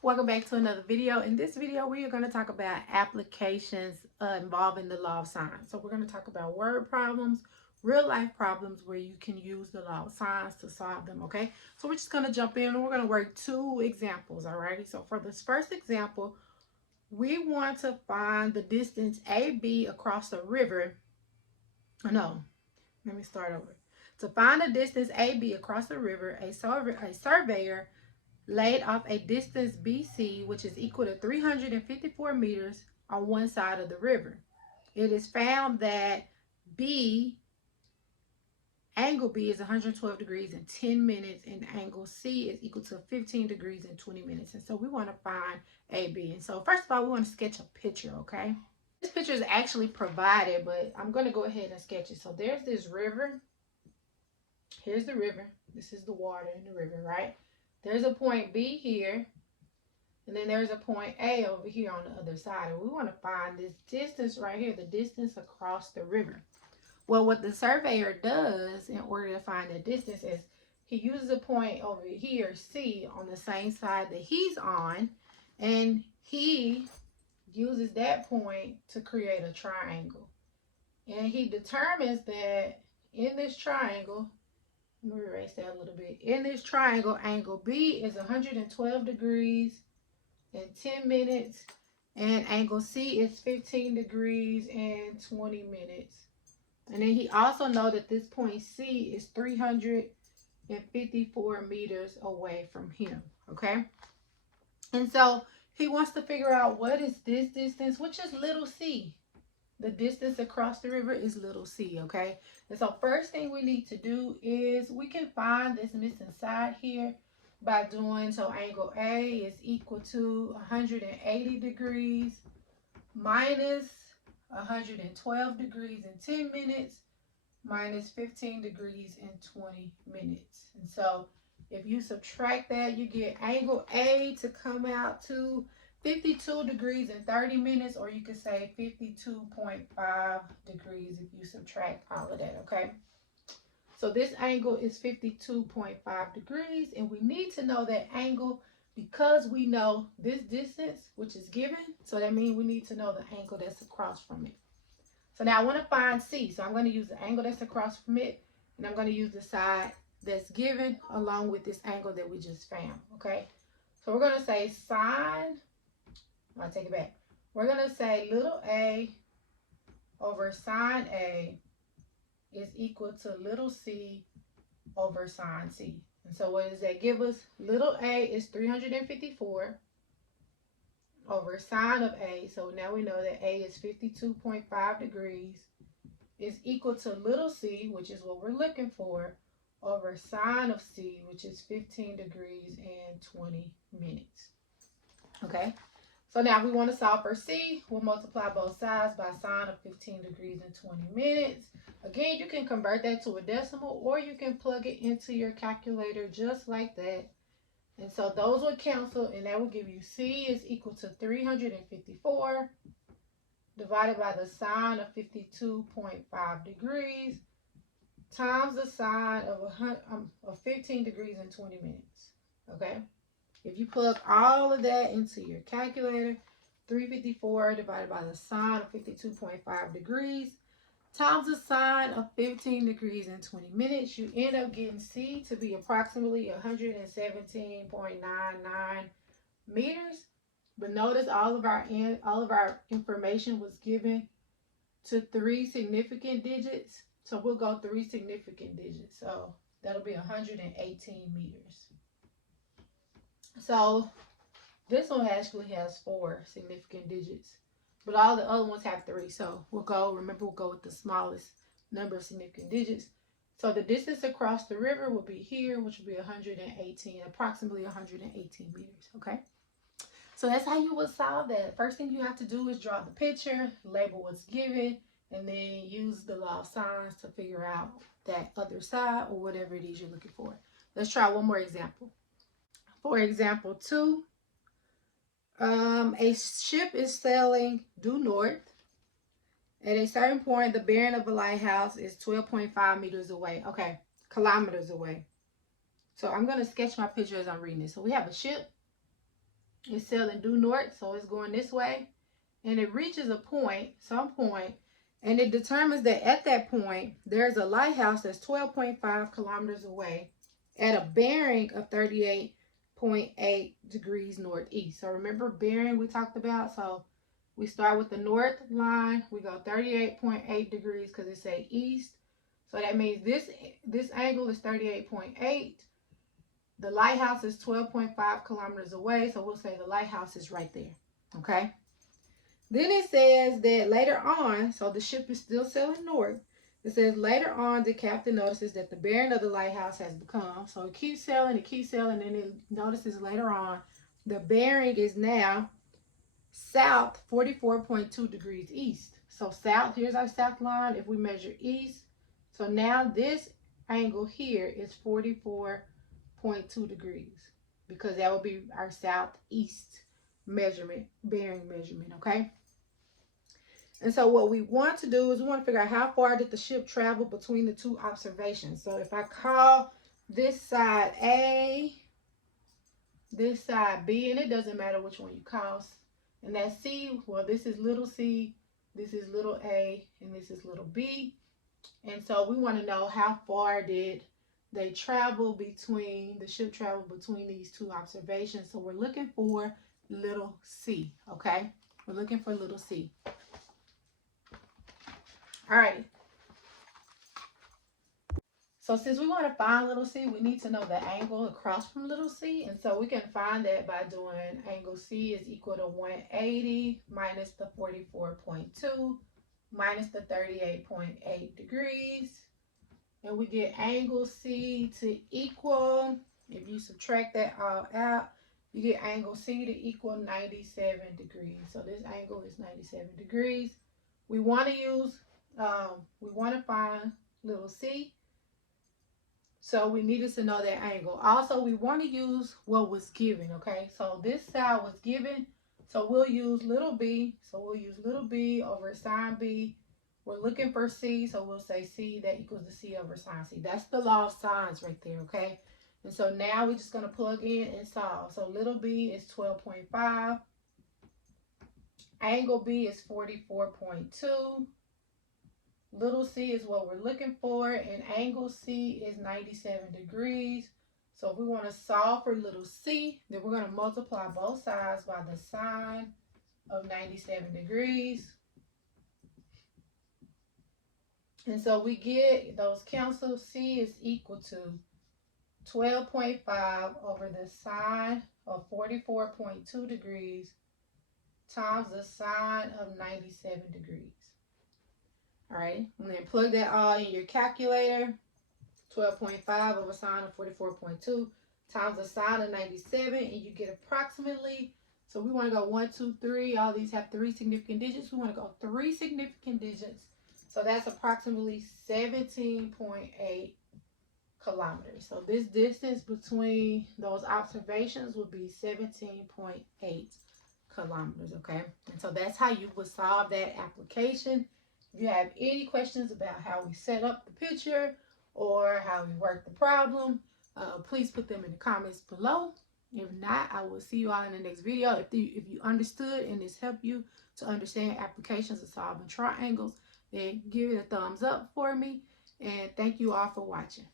Welcome back to another video. In this video, we are going to talk about applications involving the law of signs. So we're going to talk about word problems, real life problems where you can use the law of signs to solve them, okay? So we're just going to jump in and we're going to work two examples, alrighty? So for this first example, we want to find the distance AB across a river. No, let me start over. To find the distance AB across the river, a surveyor laid off a distance BC, which is equal to 354 meters on one side of the river. It is found that angle B is 112 degrees in 10 minutes, and angle C is equal to 15 degrees in 20 minutes. And so we want to find AB. And so first of all, we want to sketch a picture, okay? This picture is actually provided, but I'm going to go ahead and sketch it. So there's this river. Here's the river. This is the water in the river, right? There's a point B here, and then there's a point A over here on the other side. And we want to find this distance right here, the distance across the river. Well, what the surveyor does in order to find the distance is he uses a point over here, C, on the same side that he's on, and he uses that point to create a triangle. And he determines that in this triangle, let me erase that a little bit. In this triangle, angle B is 112 degrees in 10 minutes, and angle C is 15 degrees in 20 minutes. And then he also knows that this point C is 354 meters away from him, okay? And so he wants to figure out what is this distance, which is little c. The distance across the river is little c, okay? And so first thing we need to do is we can find this missing side here by doing, so angle A is equal to 180 degrees minus 112 degrees in 10 minutes minus 15 degrees in 20 minutes. And so if you subtract that, you get angle A to come out to 52 degrees in 30 minutes, or you could say 52.5 degrees if you subtract all of that, okay? So this angle is 52.5 degrees, and we need to know that angle because we know this distance, which is given, so that means we need to know the angle that's across from it. So now I want to find C, so I'm going to use the angle that's across from it, and I'm going to use the side that's given along with this angle that we just found, okay? So we're going to say sine, I'll take it back. We're going to say little a over sine A is equal to little c over sine c. And so what does that give us? Little a is 354 over sine of a. So now we know that a is 52.5 degrees is equal to little c, which is what we're looking for, over sine of c, which is 15 degrees and 20 minutes. Okay? So now if we want to solve for c, we'll multiply both sides by sine of 15 degrees and 20 minutes. Again, you can convert that to a decimal, or you can plug it into your calculator just like that. And so those will cancel, and that will give you c is equal to 354 divided by the sine of 52.5 degrees times the sine of 15 degrees and 20 minutes. Okay? If you plug all of that into your calculator, 354 divided by the sine of 52.5 degrees times the sine of 15 degrees and 20 minutes, you end up getting C to be approximately 117.99 meters. But notice all of our information was given to 3 significant digits. So we'll go 3 significant digits. So that'll be 118 meters. So this one actually has 4 significant digits, but all the other ones have 3. So we'll go with the smallest number of significant digits. So the distance across the river will be here, which will be 118, approximately 118 meters, okay? So that's how you would solve that. First thing you have to do is draw the picture, label what's given, and then use the law of signs to figure out that other side or whatever it is you're looking for. Let's try one more example. For example 2, a ship is sailing due north. At a certain point, the bearing of a lighthouse is 12.5 meters away. Okay, kilometers away. So I'm going to sketch my picture as I'm reading this. So we have a ship. It's sailing due north, so it's going this way. And it reaches a point, some point, and it determines that at that point, there's a lighthouse that's 12.5 kilometers away at a bearing of 38.8 degrees northeast. So remember bearing we talked about? So we start with the north line. We go 38.8 degrees because it say east. So that means this angle is 38.8. The lighthouse is 12.5 kilometers away. So we'll say the lighthouse is right there. Okay. Then it says that later on, so the ship is still sailing north. It says later on, the captain notices that the bearing of the lighthouse has become. So it keeps sailing, and it notices later on the bearing is now south 44.2 degrees east. So south, here's our south line. If we measure east, so now this angle here is 44.2 degrees because that would be our southeast measurement, bearing measurement, okay? And so what we want to do is we want to figure out how far did the ship travel between the two observations. So if I call this side A, this side B, and it doesn't matter which one you call, and that C, well, this is little c, this is little a, and this is little b. And so we want to know how far did they travel between, the ship travel between these two observations. So we're looking for little c, okay? We're looking for little c. All right. So since we want to find little c, we need to know the angle across from little c. And so we can find that by doing angle c is equal to 180 minus the 44.2 minus the 38.8 degrees. And we get angle c to equal, if you subtract that all out, you get angle c to equal 97 degrees. So this angle is 97 degrees. We want to use, we want to find little c. So we needed to know that angle. Also, we want to use what was given, okay? So this side was given, so we'll use little b. So we'll use little b over sine b. We're looking for c, so we'll say c, that equals to c over sine c. That's the law of sines right there, okay? And so now we're just going to plug in and solve. So little b is 12.5. Angle b is 44.2. Little c is what we're looking for, and angle c is 97 degrees. So if we want to solve for little c, then we're going to multiply both sides by the sine of 97 degrees. And so we get those cancel. C is equal to 12.5 over the sine of 44.2 degrees times the sine of 97 degrees. All right, and then plug that all in your calculator. 12.5 over sine of 44.2 times the sine of 97, and you get approximately, so we want to go 1, 2, 3. All these have 3 significant digits. We want to go 3 significant digits. So that's approximately 17.8 kilometers. So this distance between those observations would be 17.8 kilometers, okay? And so that's how you would solve that application. If you have any questions about how we set up the picture or how we work the problem, please put them in the comments below. If not, I will see you all in the next video. If you understood and this helped you to understand applications of solving triangles, then give it a thumbs up for me. And thank you all for watching.